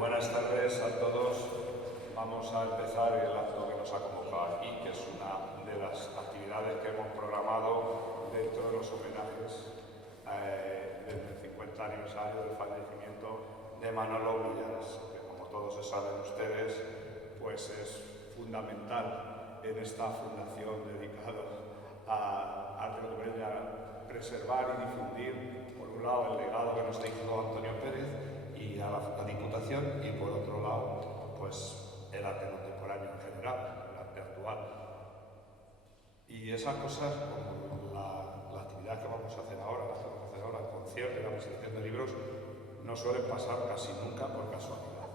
Buenas tardes a todos. Vamos a empezar el acto que nos ha convocado aquí, que es una de las actividades que hemos programado dentro de los homenajes del 50 aniversario del fallecimiento de Manolo Millares, que como todos saben ustedes, pues es fundamental en esta fundación dedicada a preservar y difundir, por un lado, el legado que nos dejó Antonio Pérez y a la Diputación, y por otro lado, pues el arte contemporáneo en general, el arte actual. Y esas cosas, como la actividad que vamos a hacer ahora, el concierto y la presentación de libros, no suelen pasar casi nunca por casualidad.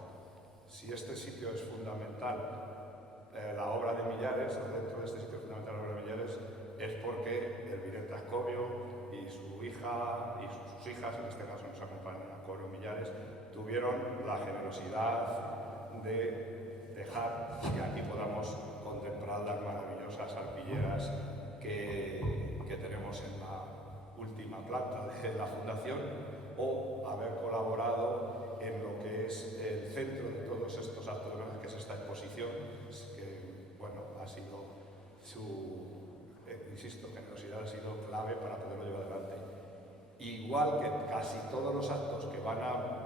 Si este sitio es fundamental, la obra de Millares, dentro de este sitio fundamental la obra de Millares, es porque el vidente Ascobio y su hija y sus hijas, en este caso nos acompañan Ascobio Millares, tuvieron la generosidad de dejar que aquí podamos contemplar las maravillosas arpilleras que tenemos en la última planta de la Fundación, o haber colaborado en lo que es el centro de todos estos actos, que es esta exposición, que bueno, ha sido insisto, generosidad ha sido clave para poderlo llevar adelante. Igual que casi todos los actos que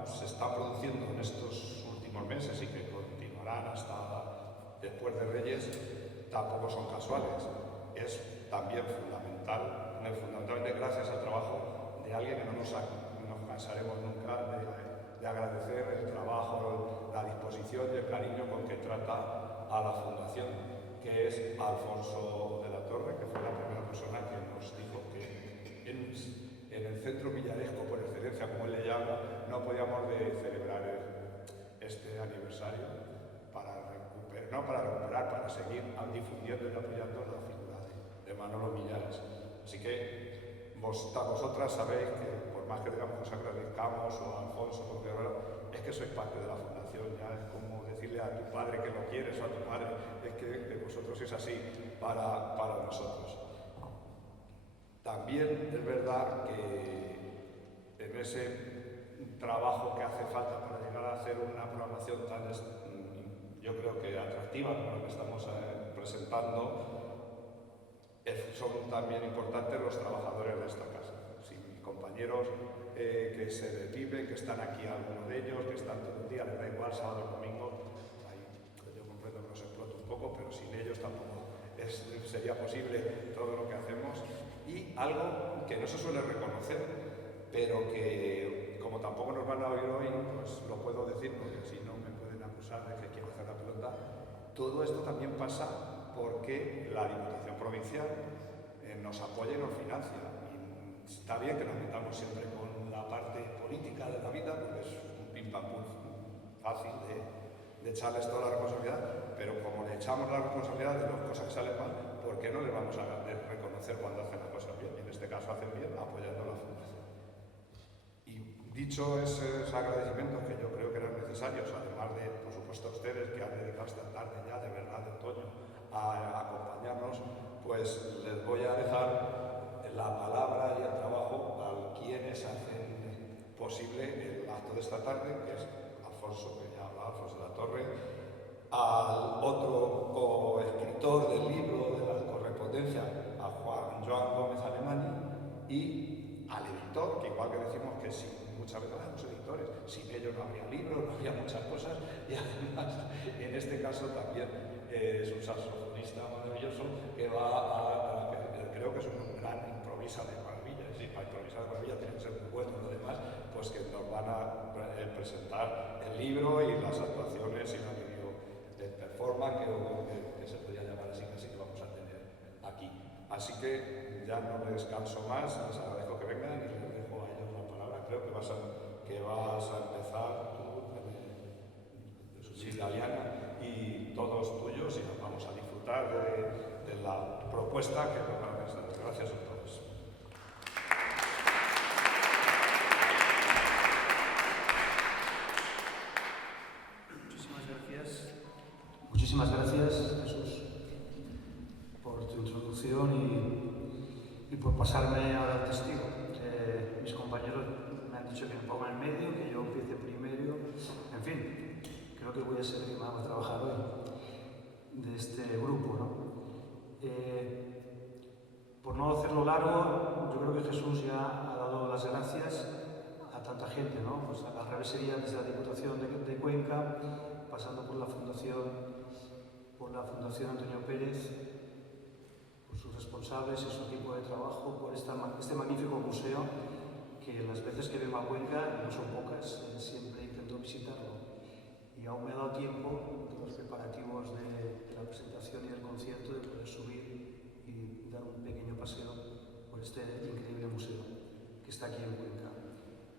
se están produciendo en estos últimos meses y que continuarán hasta después de Reyes, tampoco son casuales. Es también fundamentalmente gracias al trabajo de alguien que no nos cansaremos nunca de agradecer el trabajo, la disposición y el cariño con que trata a la Fundación, que es Alfonso de la Torre, que fue la primera persona que nos dijo que en el centro villaresco por excelencia, como él le llama, no podíamos celebrar este aniversario para seguir difundiendo y apoyando la figura de Manolo Millares. Así que vosotras sabéis que, por más que digamos que os agradezcamos, o a Alfonso, porque ahora es que sois parte de la Fundación, ya es como decirle a tu padre que lo quieres o a tu madre, es que vosotros es así para nosotros. También es verdad que en ese trabajo que hace falta para llegar a hacer una programación tan, yo creo que atractiva como la que estamos presentando, son también importantes los trabajadores de esta casa. Si mis compañeros que se desviven, que están aquí, algunos de ellos, que están todo el día, les da igual, sábado o domingo, yo comprendo que los exploto un poco, pero sin ellos tampoco sería posible todo lo que hacemos. Y algo que no se suele reconocer, pero que como tampoco nos van a oír hoy, pues lo puedo decir porque si no me pueden acusar de que quiero hacer la pelota. Todo esto también pasa porque la Diputación Provincial nos apoya y nos financia. Y está bien que nos metamos siempre con la parte política de la vida, porque es un pim pam pum fácil de echarles toda la responsabilidad, pero como le echamos la responsabilidad de las cosas que salen mal, ¿por qué no le vamos a reconocer cuando hacen las cosas bien? Y en este caso hacen bien apoyando a la Fundación. Y dicho esos agradecimientos que yo creo que eran necesarios, además de, por supuesto, a ustedes que han dedicado esta tarde ya de verdad de otoño a acompañarnos, pues les voy a dejar la palabra y el trabajo a quienes hacen posible el acto de esta tarde, que es Alfonso, que ya habla, Alfonso de la Torre, al otro coescritor del libro, de la correspondencia, a Joan Gómez Alemany, y al editor, que igual que decimos que muchas veces los editores, sin ellos no habría libros, no habría muchas cosas, y además, en este caso también es un saxofonista maravilloso que creo que es un gran improvisa de maravilla, y para improvisar de maravilla tiene que ser muy bueno, lo demás, pues que nos van a presentar el libro y las actuaciones y la video de performance que se podría llamar así, que vamos a tener aquí. Así que ya no les canso más, les agradezco que vengan y les dejo a ellos la palabra. Creo que vas a empezar tú, Diana, y todos tuyos, y nos vamos a disfrutar de la propuesta que nos van a presentar. Gracias a todos. Muchísimas gracias, Jesús, por tu introducción y por pasarme ahora al testigo. Mis compañeros me han dicho que me ponga en medio, que yo empiece primero. En fin, creo que voy a ser el que más va a trabajar hoy de este grupo, ¿no? Por no hacerlo largo, yo creo que Jesús ya ha dado las gracias a tanta gente, ¿no? Pues al revés sería desde la Diputación de Cuenca, pasando por la Fundación Antonio Pérez, por sus responsables y su equipo de trabajo, por este magnífico museo que las veces que vengo a Cuenca, no son pocas, siempre intento visitarlo. Y aún me ha dado tiempo, de los preparativos de la presentación y del concierto, de poder subir y dar un pequeño paseo por este increíble museo que está aquí en Cuenca.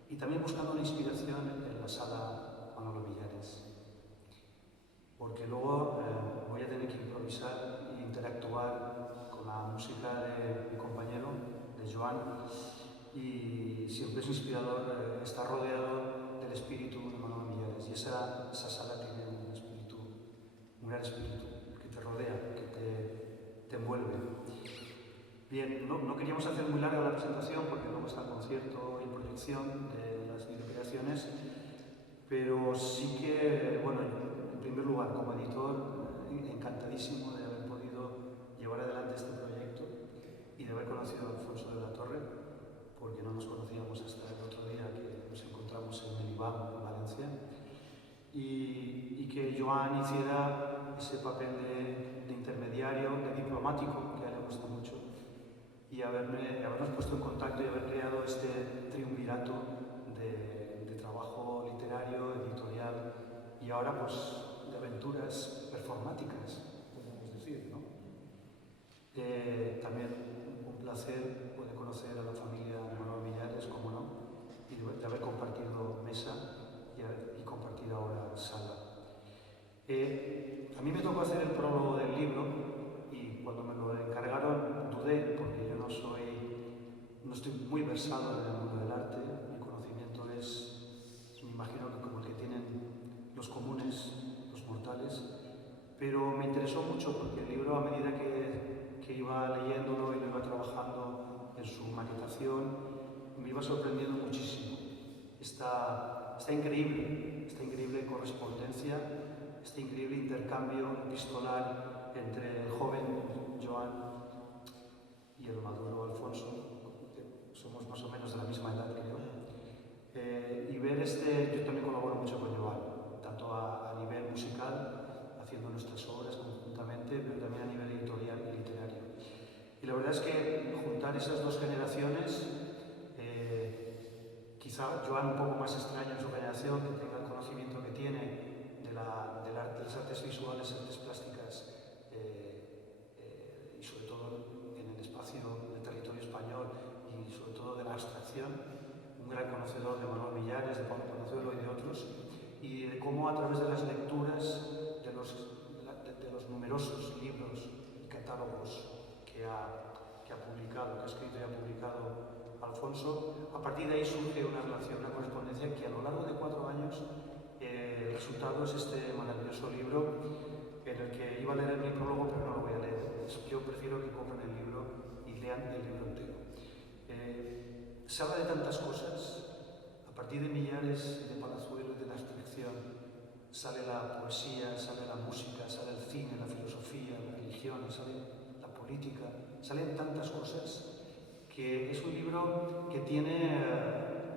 Y también buscando una inspiración en la sala Manolo Millares, porque luego voy a tener que improvisar e interactuar con la música de mi compañero, de Joan, y siempre es inspirador estar rodeado del espíritu de Manolo Millares, y esa sala tiene un gran espíritu que te rodea, que te envuelve. Bien, no queríamos hacer muy larga la presentación porque luego está el concierto y proyección de las videocreaciones, pero sí que, bueno, en primer lugar, como editor, encantadísimo de haber podido llevar adelante este proyecto y de haber conocido a Alfonso de la Torre, porque no nos conocíamos hasta el otro día que nos encontramos en el IBAM, en Valencia, y que Joan hiciera ese papel de intermediario, de diplomático, que a él le gusta mucho, y habernos puesto en contacto y haber creado este triunvirato de trabajo literario, editorial y ahora pues de aventuras performáticas, podemos decir, ¿no? También un placer poder conocer a la familia Manolo Millares, como no, y de haber compartido mesa y compartir ahora sala. A mí me tocó hacer el prólogo del libro y cuando me lo encargaron dudé porque yo no estoy muy versado en el mundo del arte, mi conocimiento me imagino que como el que tienen los comunes, los mortales, pero me interesó mucho porque el libro a medida que iba leyéndolo y lo iba trabajando en su maquetación, me iba sorprendiendo muchísimo. Esta increíble correspondencia, este increíble intercambio epistolar entre el joven Joan y el maduro Alfonso, que somos más o menos de la misma edad, creo. Y ver yo también colaboro mucho con Joan, tanto a nivel musical, haciendo nuestras obras conjuntamente, pero también a nivel editorial y literario. Y la verdad es que juntar esas dos generaciones, quizá Joan un poco más extraño en su generación, que tenga el conocimiento que tiene de las artes visuales, artes plásticas, y sobre todo en el espacio del territorio español y sobre todo de la abstracción, un gran conocedor de Manuel Millares, de Pablo Palazuelo y de otros, y de cómo a través de las lecturas de los numerosos libros y catálogos que ha escrito y ha publicado Alfonso, a partir de ahí surge una relación, una correspondencia que a lo largo de 4 años el resultado es este maravilloso libro en el que iba a leer mi prólogo, pero no lo voy a leer. Yo prefiero que compren el libro y lean el libro entero. Se habla de tantas cosas. A partir de Millares, de Palazuelo y de la abstracción sale la poesía, sale la música, sale el cine, la filosofía, la religión, sale la política, salen tantas cosas que es un libro que tiene,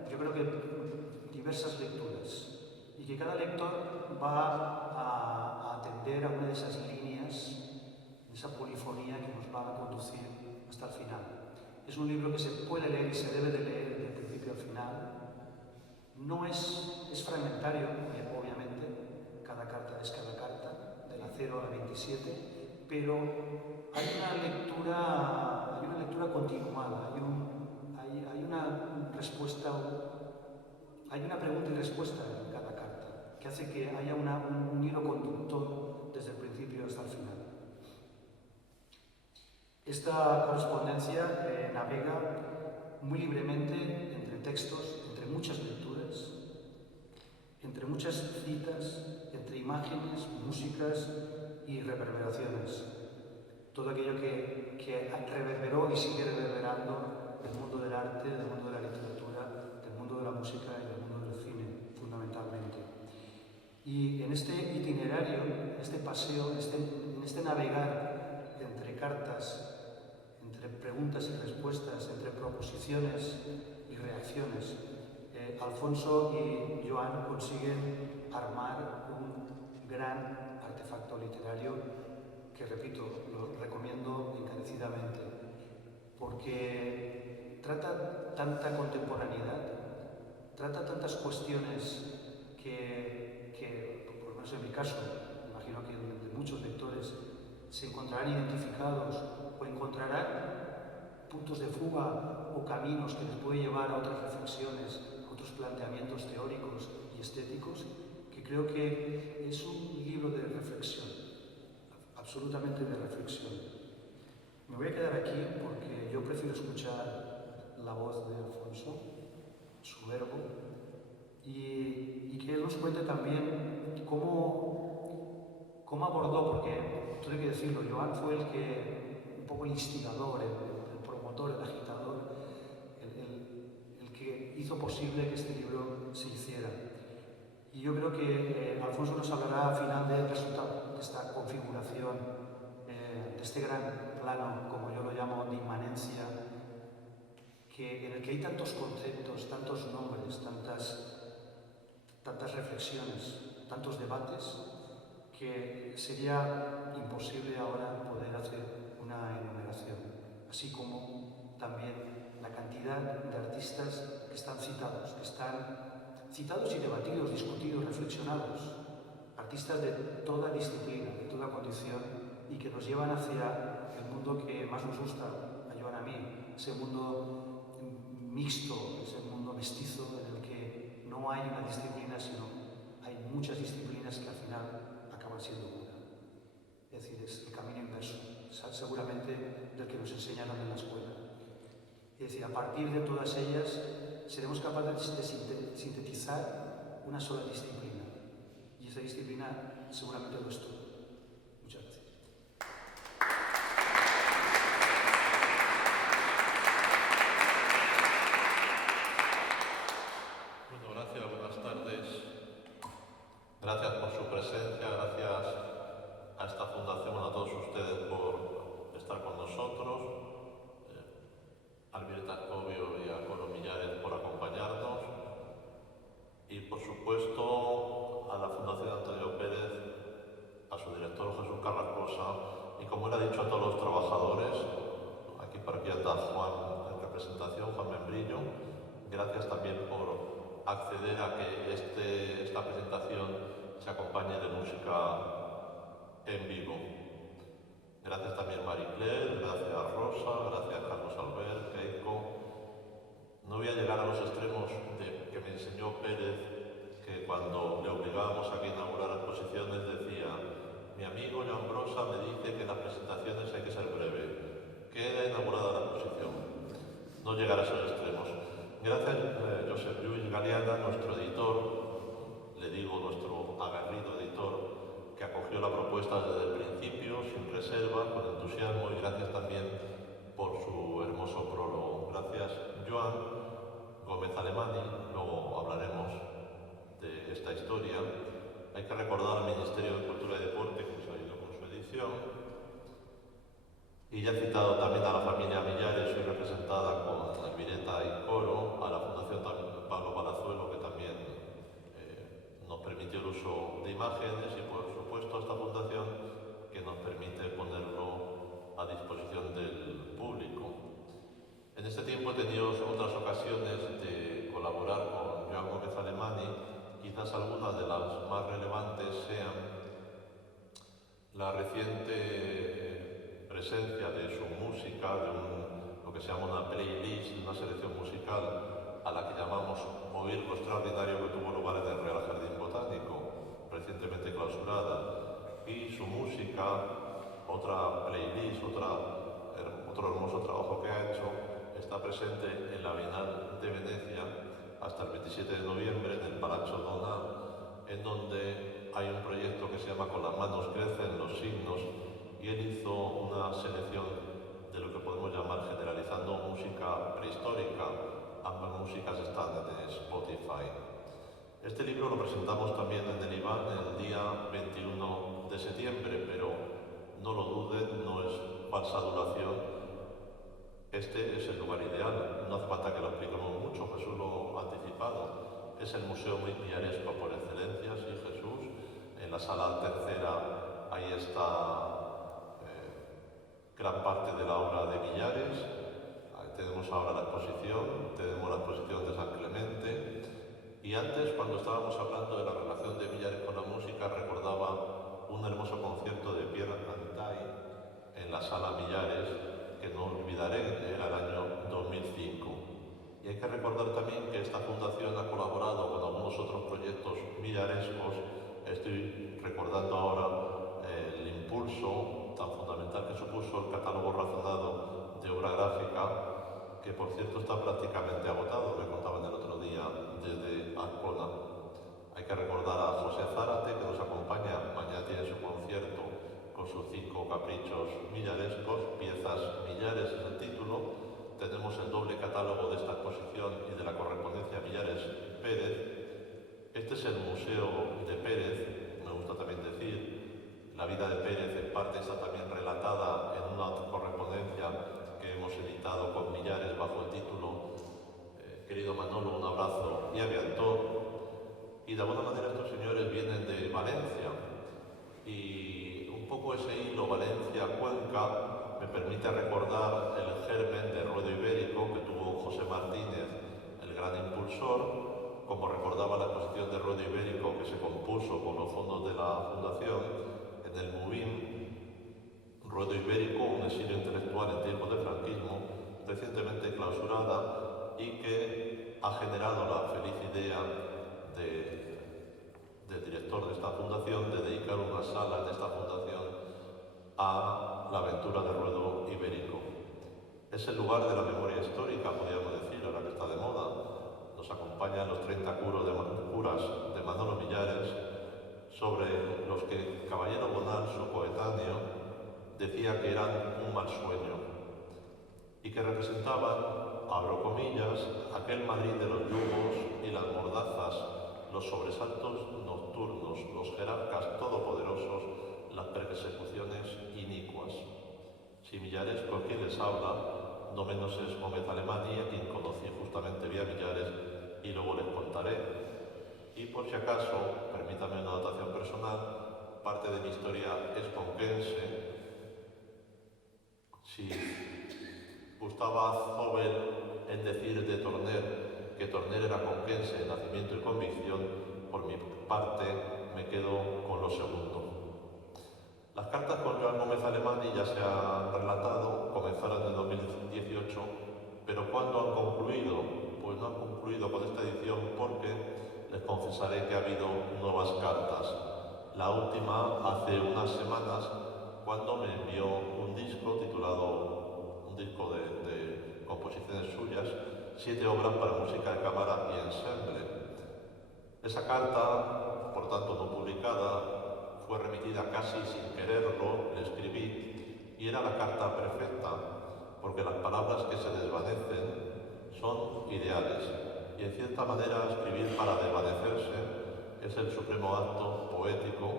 yo creo que diversas lecturas y que cada lector va a atender a una de esas líneas, de esa polifonía que nos va a conducir hasta el final. Es un libro que se puede leer y se debe de leer del principio al final. No es fragmentario, obviamente, cada carta es cada carta, de la 0 a la 27, pero hay una lectura continuada, hay una respuesta, hay una pregunta y respuesta en cada carta, que hace que haya un hilo conductor desde el principio hasta el final. Esta correspondencia navega muy libremente entre textos, entre muchas lecturas, entre muchas citas, entre imágenes, músicas y reverberaciones. Todo aquello que reverberó y sigue reverberando el mundo del arte, del mundo de la literatura, del mundo de la música y del mundo del cine, fundamentalmente. Y en este itinerario, en este paseo, en este navegar entre cartas, entre preguntas y respuestas, entre proposiciones y reacciones, Alfonso y Joan consiguen armar un gran artefacto literario que, repito, lo recomiendo encarecidamente, porque trata tanta contemporaneidad, trata tantas cuestiones que, por lo menos en mi caso, imagino que de muchos lectores, se encontrarán identificados o encontrarán puntos de fuga o caminos que les puede llevar a otras reflexiones, a otros planteamientos teóricos y estéticos, que creo que es un libro de reflexión, absolutamente de reflexión. Me voy a quedar aquí porque yo prefiero escuchar la voz de Alfonso, su verbo, y que él nos cuente también cómo abordó, porque todo hay que decirlo, Joan fue un poco el instigador, el promotor, el agitador, el que hizo posible que este libro se hiciera. Y yo creo que Alfonso nos hablará al final del resultado de esta configuración, de este gran plano, como yo lo llamo, de inmanencia, en el que hay tantos conceptos, tantos nombres, tantas reflexiones, tantos debates, que sería imposible ahora poder hacer una enumeración, así como también la cantidad de artistas que están citados y debatidos, discutidos, reflexionados, artistas de toda disciplina, de toda condición, y que nos llevan hacia el mundo que más nos gusta a Joan, a mí, ese mundo mixto, ese mundo mestizo en el que no hay una disciplina, sino hay muchas disciplinas que al final acaban siendo una. Es decir, es el camino inverso, seguramente del que nos enseñaron en la escuela. Es decir, a partir de todas ellas seremos capaces de sintetizar una sola disciplina. Y esa disciplina seguramente lo es todo. Muchas gracias. Bueno, gracias, buenas tardes. Gracias por su presencia, gracias a esta fundación, a todos ustedes por estar con nosotros, al Violeta Cobio y a Coro Millares por acompañarnos y por supuesto a la Fundación Antonio Pérez, a su director Jesús Carrascosa y, como él ha dicho, a todos los trabajadores. Aquí para aquí anda Juan en representación, Juan Membrillo. Gracias también por acceder a que esta presentación se acompañe de música en vivo. Gracias también Marie Claire, gracias Rosa, gracias Carlos Albert, Keiko. No voy a llegar a los extremos que me enseñó Pérez, que cuando le obligábamos a que inaugurara exposiciones decía: mi amigo Joan Brossa me dice que las presentaciones hay que ser breve. Queda inaugurada la exposición. No llegar a esos extremos. Gracias Josep Lluís Galeana, nuestro editor, le digo nuestro aguerrido editor, que acogió la propuesta desde el principio, sin reserva, con entusiasmo, y gracias también por su hermoso prólogo. Gracias Joan Gómez Alemani, luego hablaremos de esta historia. Hay que recordar al Ministerio de Cultura y Deporte, que nos ha ayudado con su edición. Y ya he citado también a la familia Millares, hoy representada con Violeta y Coro, a la Fundación Pablo Palazuelo, que también nos permitió el uso de imágenes, y por supuesto a esta fundación que nos permite ponerlo a disposición del público. En este tiempo he tenido otras ocasiones de colaborar con Joan Gómez Alemani. Quizás algunas de las más relevantes sean la reciente presencia de su música, lo que se llama una playlist, una selección musical a la que llamamos Oír lo extraordinario, que tuvo lugar en el Real Jardín Botánico, recientemente clausurada, y su música, otra playlist, otro hermoso trabajo que ha hecho, está presente en la Bienal de Venecia hasta el 27 de noviembre en el Palazzo Donà, en donde hay un proyecto que se llama Con las manos crecen los signos, y él hizo una selección de lo que podemos llamar, generalizando, música prehistórica. Ambas músicas están en Spotify. Este libro lo presentamos también en el IBAN el día 21 de septiembre, pero no lo duden, no es falsa adulación. Este es el lugar ideal, no hace falta que lo expliquemos mucho, Jesús lo ha anticipado. Es el museo millaresco por excelencia, sí, Jesús. En la sala tercera, ahí está gran parte de la obra de Millares. Ahí tenemos ahora la exposición, tenemos la exposición de San Clemente. Y antes, cuando estábamos hablando de la relación de Millares con la música, recordaba un hermoso concierto de Pierre Antay en la sala Millares, que no olvidaré, era el año 2005. Y hay que recordar también que esta fundación ha colaborado con algunos otros proyectos millarescos. Estoy recordando ahora el impulso tan fundamental que supuso el catálogo razonado de obra gráfica, que por cierto está prácticamente agotado, me contaban el otro día desde Arcona. Hay que recordar a José Zárate, que nos acompaña, mañana tiene su concierto con sus 5 caprichos millarescos, piezas Millares es el título. Tenemos el doble catálogo de esta exposición y de la correspondencia Millares-Pérez. Este es el museo de Pérez, me gusta también decir. La vida de Pérez en parte está también relatada en una correspondencia que hemos editado con Millares bajo el título Querido Manolo, un abrazo y aviantor. Y de alguna manera estos señores vienen de Valencia y un poco ese hilo Valencia-Cuenca me permite recordar el germen de ruedo ibérico que tuvo José Martínez, el gran impulsor, como recordaba la exposición de ruedo ibérico que se compuso con los fondos de la Fundación en el MUBIM, ruedo ibérico, un exilio intelectual en tiempos de franquismo, recientemente clausurada y que ha generado la feliz idea del director de esta fundación de dedicar una sala de esta fundación a la aventura de ruedo ibérico. Es el lugar de la memoria histórica, podríamos decir, ahora que está de moda. Nos acompañan los 30 curas de Manolo Millares, sobre los que Caballero Bonal, su coetáneo, decía que eran un mal sueño y que representaban, abro comillas, aquel Madrid de los yugos y las mordazas, los sobresaltos nocturnos, los jerarcas todopoderosos, las persecuciones inicuas. Si Millares, con quien les habla, no menos es Gómez Alemany, a quien conocí justamente vía Millares, y luego les contaré. Y por si acaso, permítame una anotación personal, parte de mi historia es conquense. Si gustaba Zobel en decir de Torner que Torner era conquense en nacimiento y convicción, por mi parte me quedo con lo segundo. Las cartas con Joan Gómez Alemany ya se han relatado, comenzaron en 2018, pero ¿cuándo han concluido? Pues no han concluido con esta edición porque les confesaré que ha habido nuevas cartas. La última hace unas semanas, cuando me envió un disco titulado, un disco de composiciones suyas, 7 obras para música de cámara y ensemble. Esa carta, por tanto no publicada, fue remitida casi sin quererlo, le escribí, y era la carta perfecta, porque las palabras que se desvanecen son ideales, y en cierta manera escribir para desvanecerse es el supremo acto poético.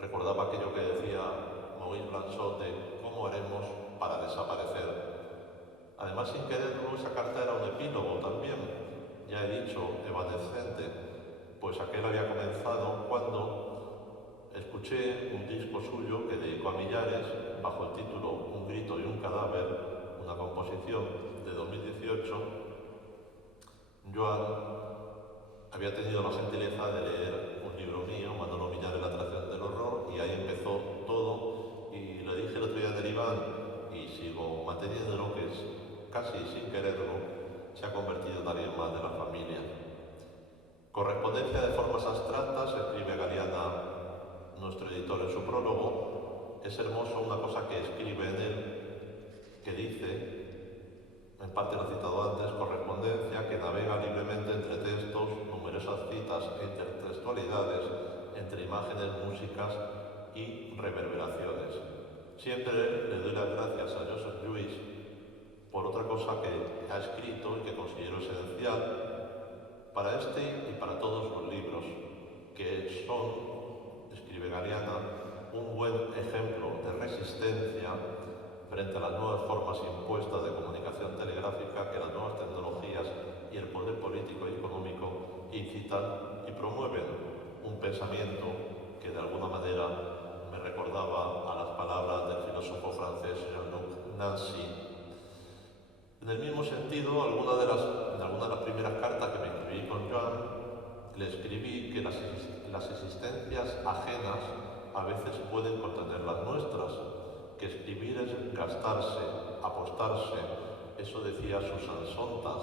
Recordaba aquello que decía Maurice Blanchot de cómo haremos para desaparecer. Además, sin quererlo, esa carta era un epílogo también, ya he dicho, evanescente, pues aquel había comenzado cuando escuché un disco suyo que dedicó a Millares bajo el título Un grito y un cadáver, una composición de 2018. Joan había tenido la gentileza de leer un libro mío, Manolo Millares, La atracción del horror, y ahí empezó todo. Y le dije el otro día del Iván, y sigo manteniéndolo, que es casi sin quererlo, se ha convertido en alguien más de la familia. Correspondencia de formas abstractas, escribe Galeana, nuestro editor, en su prólogo. Es hermoso una cosa que escribe en él, que dice, en parte lo he citado antes, correspondencia que navega libremente entre textos, numerosas citas e intertextualidades, entre imágenes, músicas y reverberaciones. Siempre le doy las gracias a Joseph Lluís por otra cosa que ha escrito y que considero esencial, Para este y para todos los libros, que son, escribe Galeana, un buen ejemplo de resistencia frente a las nuevas formas impuestas de comunicación telegráfica que las nuevas tecnologías y el poder político y económico incitan y promueven un pensamiento que de alguna manera me recordaba a las palabras del filósofo francés Jean-Luc Nancy. En el mismo sentido, en alguna de las primeras cartas que me escribí con Joan, le escribí que las existencias ajenas a veces pueden contener las nuestras, que escribir es gastarse, apostarse, eso decía Susan Sontag,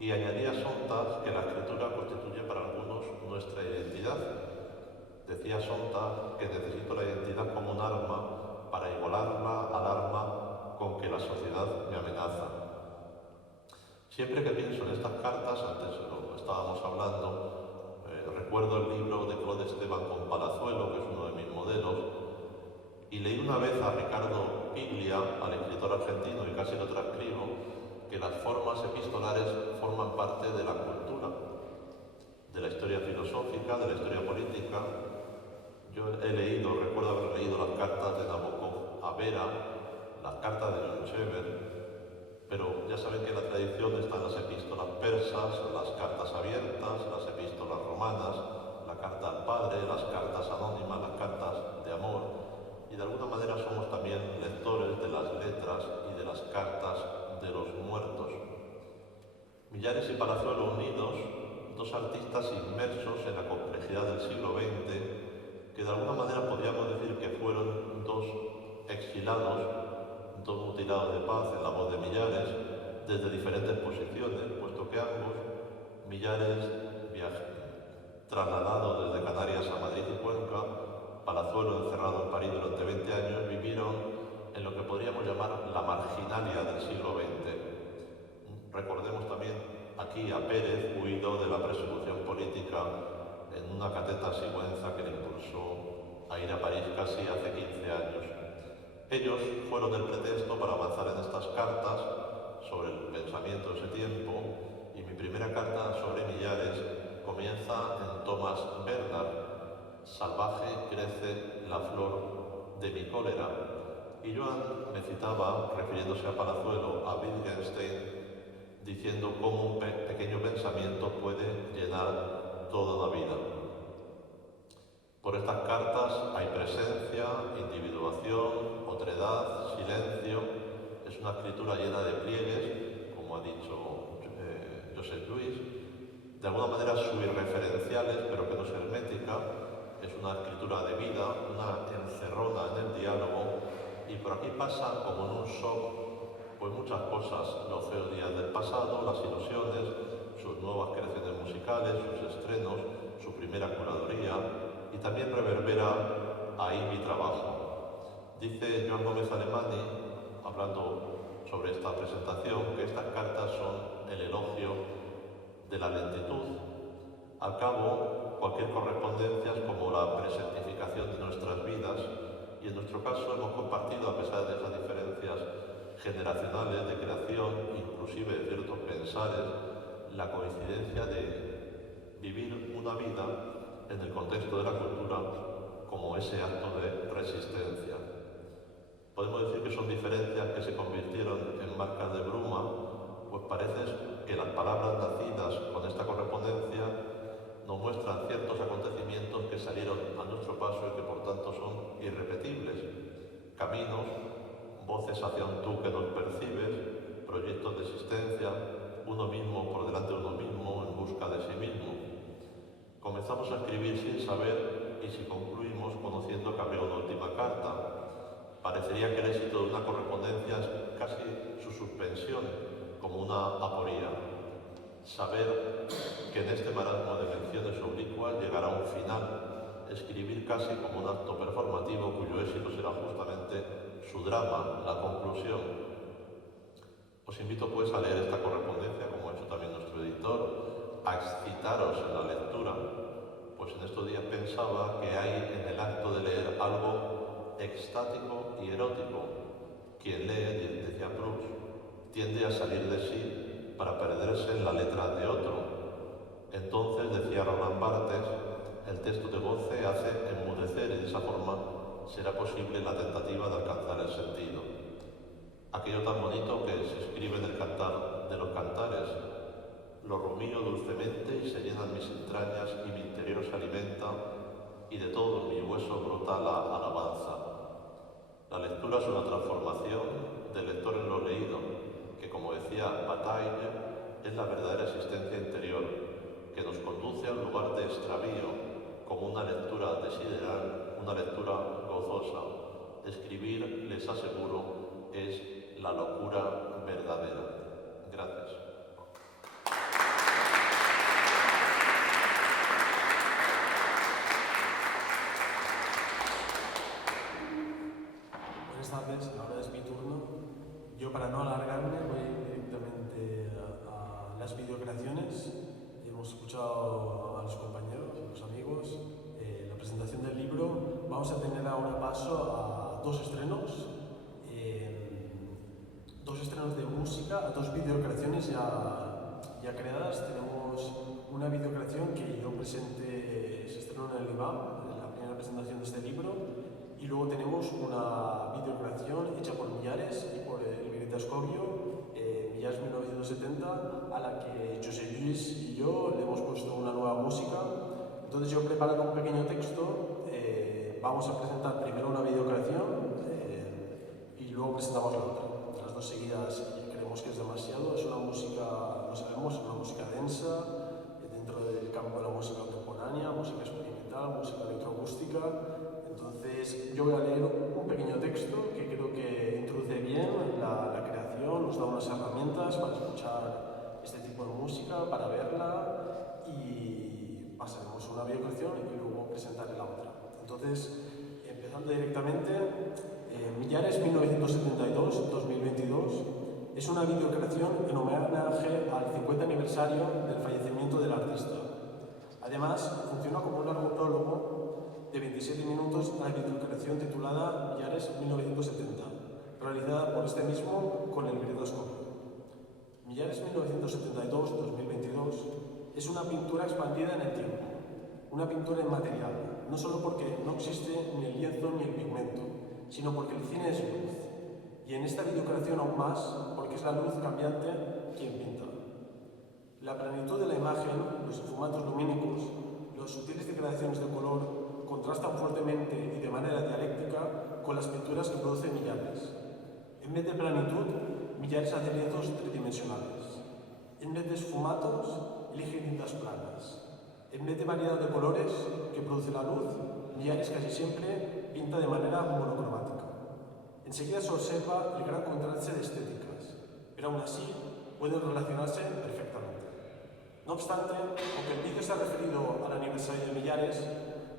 y añadía Sontag que la escritura constituye para algunos nuestra identidad. Decía Sontag que necesito la identidad como un arma para igualarla al arma con que la sociedad me amenaza. Siempre que pienso en estas cartas, antes lo estábamos hablando, recuerdo el libro de Claude Esteban con Palazuelo, que es uno de mis modelos, y leí una vez a Ricardo Piglia, al escritor argentino, y casi lo transcribo, que las formas epistolares forman parte de la cultura, de la historia filosófica, de la historia política. Yo recuerdo haber leído las cartas de Nabokov a Vera, las cartas de Junchever, pero ya saben que en la tradición están las epístolas persas, las cartas abiertas, las epístolas romanas, la carta al Padre, las cartas anónimas, las cartas de amor, y de alguna manera somos también lectores de las letras y de las cartas de los muertos. Millares y Palazuelo unidos, dos artistas inmersos en la complejidad del siglo XX, que de alguna manera podríamos decir que fueron dos exilados, dos mutilados de paz en la voz de Millares, desde diferentes posiciones, puesto que ambos, Millares trasladado desde Canarias a Madrid y Cuenca, Palazuelo encerrado en París durante 20 años, vivieron en lo que podríamos llamar la marginalia del siglo XX. Recordemos también aquí a Pérez, huido de la persecución política en una cateta Sigüenza que le impulsó a ir a París casi hace 15 años. Ellos fueron el pretexto para avanzar en estas cartas sobre el pensamiento de ese tiempo, y mi primera carta sobre Millares comienza en Thomas Bernard: salvaje crece la flor de mi cólera. Y Joan me citaba, refiriéndose a Palazuelo, a Wittgenstein, diciendo cómo un pequeño pensamiento puede llenar toda la vida. Por estas cartas hay presencia, individuación, otredad, silencio. Es una escritura llena de pliegues, como ha dicho Josep Lluís, de alguna manera subirreferenciales, pero que no es hermética. Es una escritura de vida, una encerrona en el diálogo, y por aquí pasa como en un shock, pues muchas cosas: los feos días del pasado, las ilusiones, sus nuevas creaciones musicales, sus estrenos, su primera curaduría, y también reverbera ahí mi trabajo. Dice Joan Gómez Alemany, hablando sobre esta presentación, que estas cartas son el elogio de la lentitud. Al cabo, cualquier correspondencia es como la presentificación de nuestras vidas, y en nuestro caso hemos compartido, a pesar de esas diferencias generacionales de creación, inclusive de ciertos pensares, la coincidencia de vivir una vida en el contexto de la cultura como ese acto de resistencia. Podemos decir que son diferencias que se convirtieron en marcas de bruma, pues parece que las palabras nacidas con esta correspondencia nos muestran ciertos acontecimientos que salieron a nuestro paso y que por tanto son irrepetibles. Caminos, voces hacia un tú que nos percibes, proyectos de existencia, uno mismo por delante de uno mismo, en busca de sí mismo. Comenzamos a escribir sin saber, y si concluimos conociendo que habría una última carta. Parecería que el éxito de una correspondencia es casi su suspensión, como una aporía. Saber que en este marasmo de menciones oblicuas llegará un final, escribir casi como un acto performativo cuyo éxito será justamente su drama, la conclusión. Os invito pues a leer esta correspondencia, como ha hecho también nuestro editor, a excitaros en la lectura, pues en estos días pensaba que hay en el acto de leer algo extático y erótico. Quien lee, decía Proust, tiende a salir de sí para perderse en la letra de otro. Entonces, decía Roland Barthes, el texto de Goethe hace enmudecer y de esa forma será posible la tentativa de alcanzar el sentido. Aquello tan bonito que se escribe en el cantar de los cantares. Lo rumío dulcemente y se llenan mis entrañas y mi interior se alimenta y de todos mis huesos brota la alabanza. La lectura es una transformación del lector en lo leído, que como decía Bataille, es la verdadera existencia interior, que nos conduce al lugar de extravío, como una lectura desideral, una lectura gozosa. Escribir, les aseguro, es la locura verdadera. Gracias. Buenas tardes, ahora es mi turno. Yo, para no alargarme, voy directamente a las videocreaciones. Hemos escuchado a los compañeros, a los amigos, la presentación del libro. Vamos a tener ahora paso a dos estrenos de música, a dos videocreaciones ya creadas. Tenemos una videocreación que yo presenté, se estrenó en el IBAM, en la primera presentación de este libro, y luego tenemos una videocreación hecha por Millares y por el Veritascopio, Millares 1970, a la que José Luis y yo le hemos puesto una nueva música. Entonces yo he preparado un pequeño texto, vamos a presentar primero una videocreación y luego presentamos la otra. Las dos seguidas creemos que es demasiado, es una música, no sabemos, una música densa, dentro del campo de la música contemporánea, música experimental, música electroacústica. Entonces yo voy a leer un pequeño texto que creo que introduce bien la creación, nos da unas herramientas para escuchar este tipo de música, para verla, y pasaremos una videocreación y luego presentaré la otra. Entonces, empezando directamente, Millares 1972-2022 es una videocreación en homenaje al 50 aniversario del fallecimiento del artista. Además, funciona como un largo prólogo de 27 minutos a la videocreación titulada Millares 1970, realizada por este mismo con el Veritascopio. Millares 1972-2022 es una pintura expandida en el tiempo, una pintura inmaterial, no solo porque no existe ni el lienzo ni el pigmento, sino porque el cine es luz, y en esta videocreación aún más porque es la luz cambiante quien pinta. La plenitud de la imagen, los esfumatos lumínicos, las sutiles declaraciones de color contrastan fuertemente y de manera dialéctica con las pinturas que produce Millares. En vez de plenitud, Millares hace lienzos tridimensionales. En vez de esfumatos, elige tintas planas. En vez de variedad de colores que produce la luz, Millares casi siempre pinta de manera monocromática. Enseguida se observa el gran contraste de estéticas, pero aún así pueden relacionarse perfectamente. No obstante, aunque el vídeo está referido al aniversario de Millares,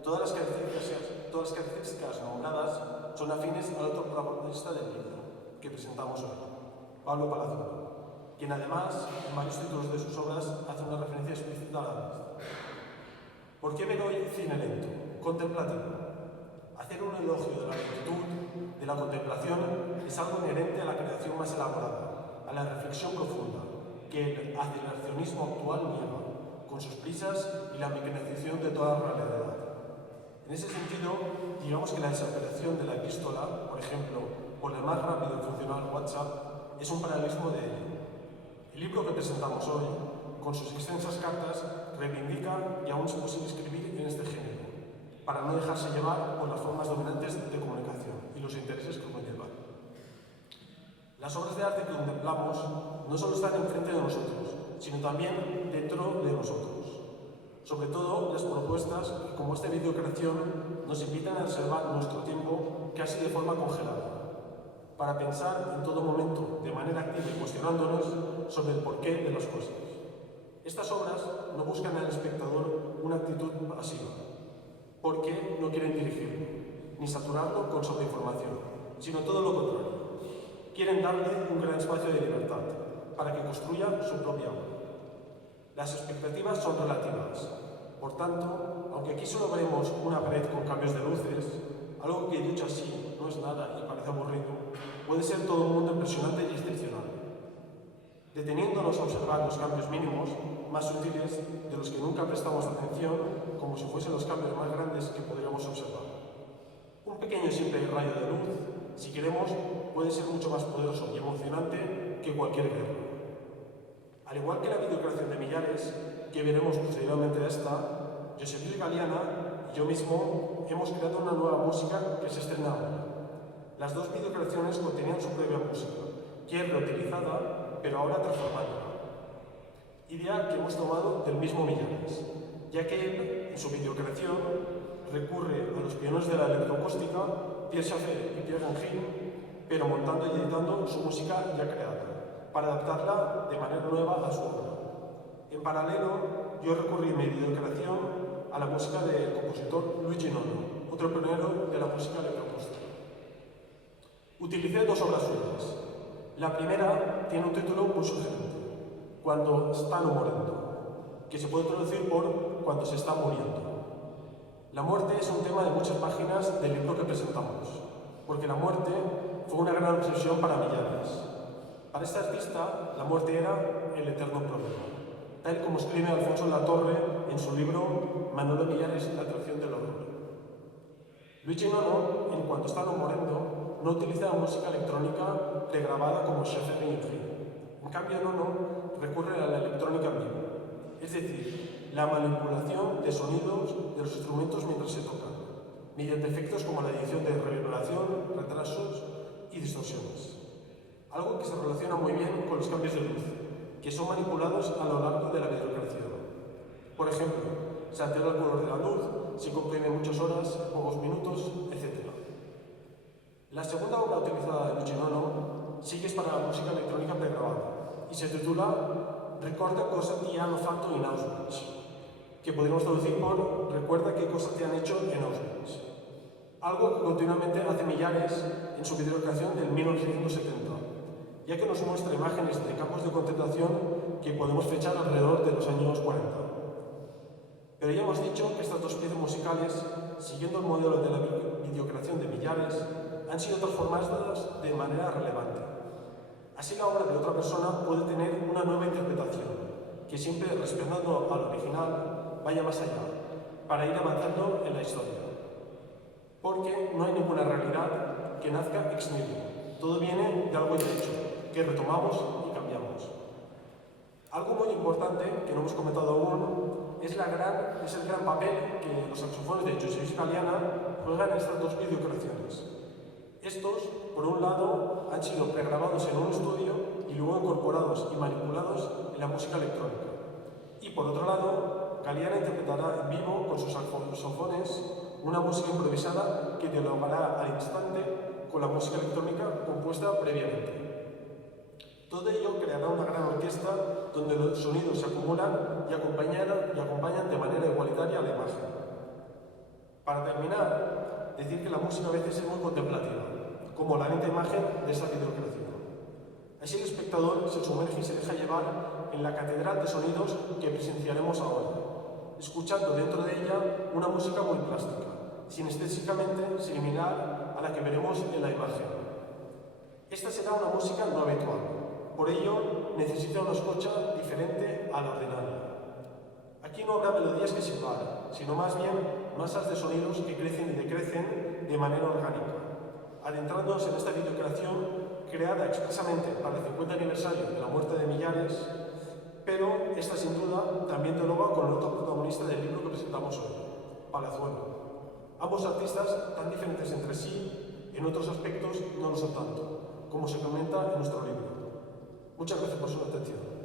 todas las características nombradas son afines al otro protagonista del libro que presentamos hoy, Pablo Palazzo, quien además, en varios títulos de sus obras, hace una referencia explícita a la luz. ¿Por qué ver hoy cine lento, contemplativo? Hacer un elogio de la lentitud, de la contemplación, es algo inherente a la creación más elaborada, a la reflexión profunda, que el aceleracionismo actual niega, con sus prisas y la mecanización de toda la realidad. En ese sentido, digamos que la desaparición de la epístola, por ejemplo, por el más rápido y funcional WhatsApp, es un paralelismo de ello. El libro que presentamos hoy, con sus extensas cartas, reivindica que aún es posible escribir en este género, para no dejarse llevar por las formas dominantes de comunicación y los intereses que conllevan. Las obras de arte que contemplamos no solo están enfrente de nosotros, sino también dentro de nosotros. Sobre todo las propuestas que, como esta videocreación, nos invitan a reservar nuestro tiempo casi de forma congelada, para pensar en todo momento, de manera activa y cuestionándonos sobre el porqué de las cosas. Estas obras no buscan al espectador una actitud pasiva, porque no quieren dirigirlo, ni saturarlo con sobreinformación, sino todo lo contrario. Quieren darle un gran espacio de libertad, para que construya su propia obra. Las expectativas son relativas. Por tanto, aunque aquí solo veremos una pared con cambios de luces, algo que dicho así no es nada y parece aburrido, puede ser todo un mundo impresionante y excepcional. Deteniéndonos a observar los cambios mínimos, más sutiles de los que nunca prestamos atención, como si fuesen los cambios más grandes que podríamos observar. Un pequeño y simple rayo de luz, si queremos, puede ser mucho más poderoso y emocionante que cualquier guerra. Al igual que la videocreación de Millares, que veremos posteriormente a esta, Josep Lluís Galiana y yo mismo hemos creado una nueva música que se estrena ahora. Las dos videocreaciones contenían su propia música, que es reutilizada, pero ahora transformada. Idea que hemos tomado del mismo Millares, ya que él, en su videocreación, recurre a los pioneros de la electroacústica, Pierre Schaeffer y Pierre Engel, pero montando y editando su música ya creada, para adaptarla de manera nueva a su obra. En paralelo, yo recurrí en mi videocreación a la música del compositor Luigi Nono, otro pionero de la música electroacústica. Utilicé dos obras suyas. La primera tiene un título muy sugerente, Cuando stanno morendo, que se puede traducir por Cuando se está muriendo. La muerte es un tema de muchas páginas del libro que presentamos, porque la muerte fue una gran obsesión para Millares. Para este artista, la muerte era el eterno problema, tal como escribe Alfonso Latorre en su libro Manolo Millares, la atracción del horror. Luigi Nono, en Cuando stanno morendo, no utiliza la música electrónica pregrabada como Schaeffer y Engel. En cambio, Nono recurre a la electrónica en vivo, es decir, la manipulación de sonidos de los instrumentos mientras se tocan, mediante efectos como la edición de reverberación, retrasos y distorsiones. Algo que se relaciona muy bien con los cambios de luz, que son manipulados a lo largo de la videocreación. Por ejemplo, se altera el color de la luz, se comprime muchas horas, pocos minutos, etc. La segunda obra utilizada de Luigi Nono sí que es para la música electrónica pregrabada y se titula Ricorda cosa ti hanno fatto in Auschwitz, que podríamos traducir por Recuerda qué cosas te han hecho en Auschwitz. Algo que continuamente hace Millares en su videocreación del 1970, ya que nos muestra imágenes de campos de concentración que podemos fechar alrededor de los años 40. Pero ya hemos dicho que estas dos piezas musicales, siguiendo el modelo de la videocreación de Millares, han sido transformadas de manera relevante. Así la obra de otra persona puede tener una nueva interpretación, que siempre respetando al original vaya más allá, para ir avanzando en la historia. Porque no hay ninguna realidad que nazca ex nihilo. Todo viene de algo ya hecho, que retomamos y cambiamos. Algo muy importante que no hemos comentado aún es el gran papel que los saxofones de Josep Lluís Galiana juegan en estas dos videocreaciones. Estos, por un lado, han sido pregrabados en un estudio y luego incorporados y manipulados en la música electrónica. Y por otro lado, Galiana interpretará en vivo con sus saxofones una música improvisada que dialogará al instante con la música electrónica compuesta previamente. Todo ello creará una gran orquesta donde los sonidos se acumulan y acompañan de manera igualitaria a la imagen. Para terminar, decir que la música a veces es muy contemplativa, como la lenta imagen de esta videocreación. Así el espectador se sumerge y se deja llevar en la catedral de sonidos que presenciaremos ahora, escuchando dentro de ella una música muy plástica, sinestésicamente similar a la que veremos en la imagen. Esta será una música no habitual. Por ello, necesita una escucha diferente a la ordinaria. Aquí no habrá melodías que silbar, sino más bien masas de sonidos que crecen y decrecen de manera orgánica, adentrándonos en esta videocreación creada expresamente para el 50 aniversario de la muerte de Millares, pero esta sin duda también dialoga con el otro protagonista del libro que presentamos hoy, Palazuelo. Ambos artistas, tan diferentes entre sí, en otros aspectos no lo son tanto, como se comenta en nuestro libro. Muchas gracias por su atención.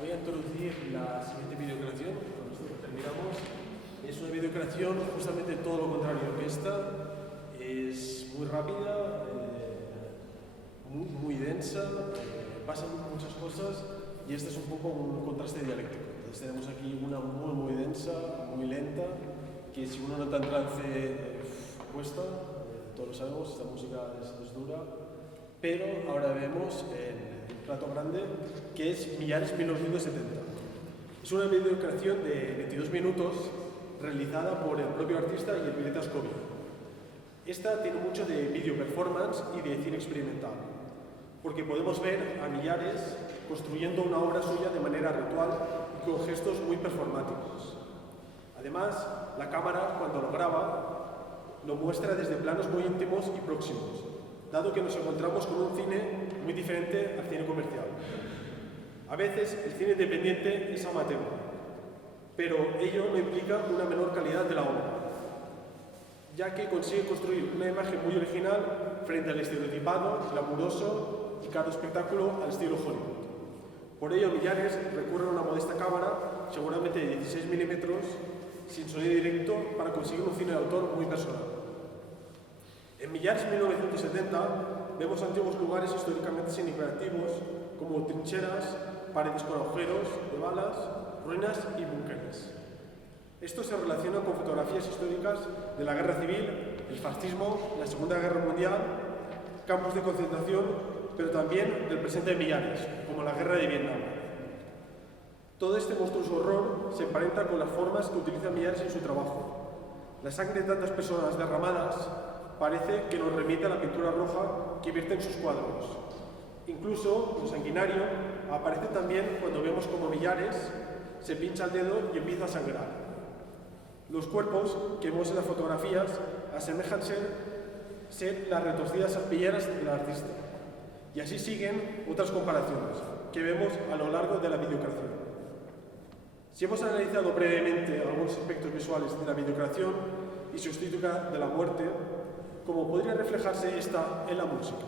voy a introducir la siguiente videocreación. Con esto terminamos. Es una videocreación justamente todo lo contrario que esta. Es muy rápida, muy densa, pasan muchas cosas y este es un poco un contraste dialéctico. Entonces tenemos aquí una muy densa, muy lenta, que si uno no está en trance cuesta, todos lo sabemos, esta música es dura, pero ahora vemos el plato grande que es Millares 1970. Es una videocreación de 22 minutos realizada por el propio artista y el Violeta Scovi. Esta tiene mucho de video performance y de cine experimental, porque podemos ver a Millares construyendo una obra suya de manera ritual y con gestos muy performáticos. Además, la cámara, cuando lo graba, lo muestra desde planos muy íntimos y próximos, dado que nos encontramos con un cine muy diferente al cine comercial. A veces el cine independiente es amateur, pero ello no implica una menor calidad de la obra, ya que consigue construir una imagen muy original frente al estereotipado, glamuroso y caro espectáculo al estilo Hollywood. Por ello, Millares recurre a una modesta cámara, seguramente de 16 milímetros, sin sonido directo, para conseguir un cine de autor muy personal. En Millares 1970 vemos antiguos lugares históricamente significativos como trincheras, paredes con agujeros de balas, ruinas y búnkeres. Esto se relaciona con fotografías históricas de la Guerra Civil, el fascismo, la Segunda Guerra Mundial, campos de concentración, pero también del presente de Millares, como la Guerra de Vietnam. Todo este monstruoso horror se emparenta con las formas que utiliza Millares en su trabajo. La sangre de tantas personas derramadas parece que nos remite a la pintura roja que vierte en sus cuadros. Incluso lo sanguinario aparece también cuando vemos como Millares se pincha el dedo y empieza a sangrar. Los cuerpos que vemos en las fotografías asemejan ser las retorcidas aspilleras del artista. Y así siguen otras comparaciones que vemos a lo largo de la videocreación. Si hemos analizado brevemente algunos aspectos visuales de la videocreación y su estética de la muerte, ¿cómo podría reflejarse esta en la música?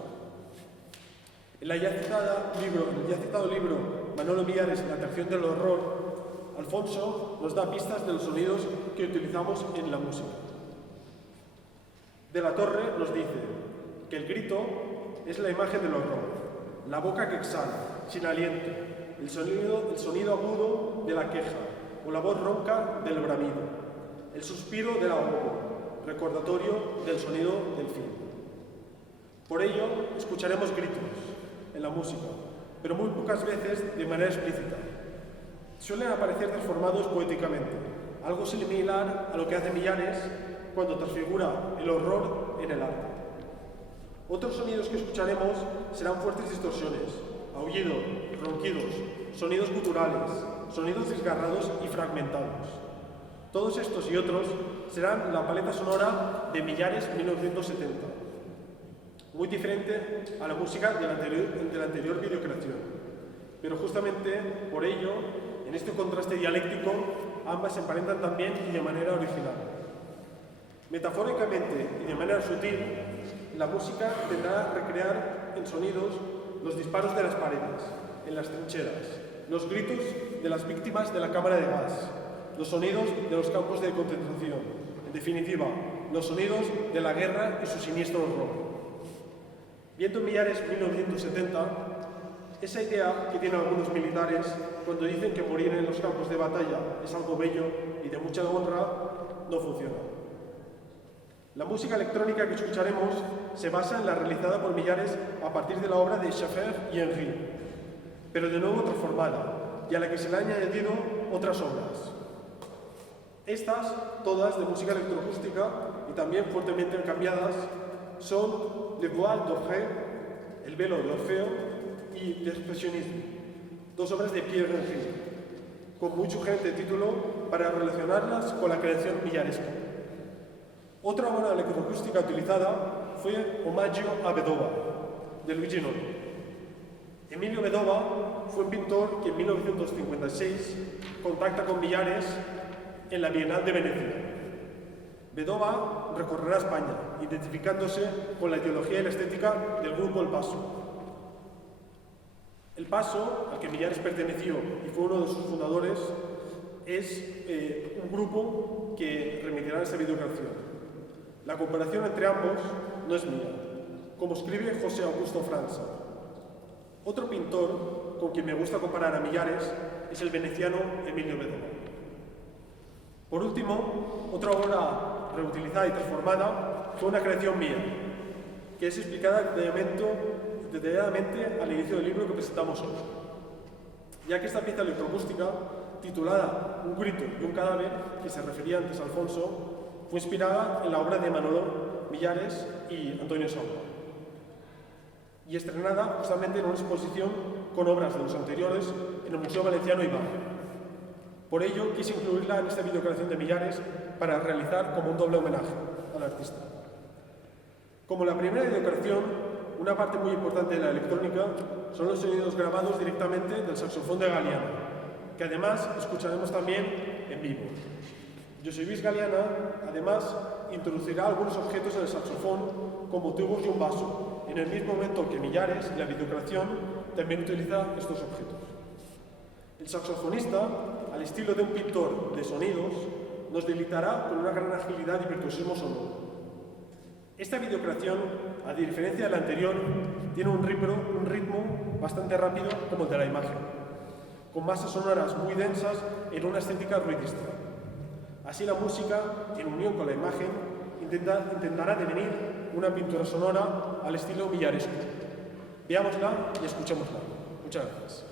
En el ya citado libro Manolo Millares, La atracción del horror, Alfonso nos da pistas de los sonidos que utilizamos en la música. De la Torre nos dice que el grito es la imagen del horror, la boca que exhala, sin aliento, el sonido agudo de la queja o la voz ronca del bramido, el suspiro del ahogo, recordatorio del sonido del fin. Por ello, escucharemos gritos en la música, pero muy pocas veces de manera explícita. Suelen aparecer transformados poéticamente, algo similar a lo que hace Millares cuando transfigura el horror en el arte. Otros sonidos que escucharemos serán fuertes distorsiones, aullidos, ronquidos, sonidos guturales, sonidos desgarrados y fragmentados. Todos estos y otros serán la paleta sonora de Millares 1970, muy diferente a la música de la anterior videocreación. Pero justamente por ello, en este contraste dialéctico, ambas se emparentan también y de manera original. Metafóricamente y de manera sutil, la música tendrá a recrear en sonidos los disparos de las paredes, en las trincheras, los gritos de las víctimas de la cámara de gas, los sonidos de los campos de concentración, en definitiva, los sonidos de la guerra y su siniestro horror. Viendo Millares 1970, esa idea que tienen algunos militares cuando dicen que morir en los campos de batalla es algo bello y de mucha honra, no funciona. La música electrónica que escucharemos se basa en la realizada por Millares a partir de la obra de Schaffer y Henry, pero de nuevo transformada, y a la que se le han añadido otras obras. Estas, todas de música electroacústica y también fuertemente cambiadas, son Le Voile d'Orphée, El velo de Orfeo, y L'Expressionisme, dos obras de Pierre Henry, con muy sugerente título para relacionarlas con la creación millaresca. Otra obra electroacústica utilizada fue Omaggio a Vedova, de Luigi Nono. Emilio Vedova fue un pintor que en 1956 contacta con Millares en la Bienal de Venecia. Vedova recorrerá España, identificándose con la ideología y la estética del grupo El Paso. El Paso, al que Millares perteneció y fue uno de sus fundadores, es un grupo que remitirá a esta videocreación. La comparación entre ambos no es mía, como escribe José Augusto França. Otro pintor con quien me gusta comparar a Millares es el veneciano Emilio Bedoya. Por último, otra obra reutilizada y transformada fue una creación mía, que es explicada detalladamente al inicio del libro que presentamos hoy, ya que esta pieza electroacústica, titulada Un grito y un cadáver, que se refería antes a Alfonso, fue inspirada en la obra de Manolo Millares y Antonio Saura, y estrenada justamente en una exposición con obras de los anteriores en el Museo Valenciano Ibarra. Por ello, quise incluirla en esta videocreación de Millares para realizar como un doble homenaje al artista. Como la primera videocreación, una parte muy importante de la electrónica son los sonidos grabados directamente del saxofón de Galiana, que además escucharemos también en vivo. José Luis Galiana, además, introducirá algunos objetos en el saxofón como tubos y un vaso, en el mismo momento que Millares, en la videocreación, también utiliza estos objetos. El saxofonista, al estilo de un pintor de sonidos, nos deleitará con una gran agilidad y virtuosismo sonoro. Esta videocreación, a diferencia de la anterior, tiene un ritmo bastante rápido como el de la imagen, con masas sonoras muy densas en una estética ruidista. Así la música, en unión con la imagen, intentará devenir una pintura sonora al estilo millaresco. Veámosla y escuchémosla. Muchas gracias.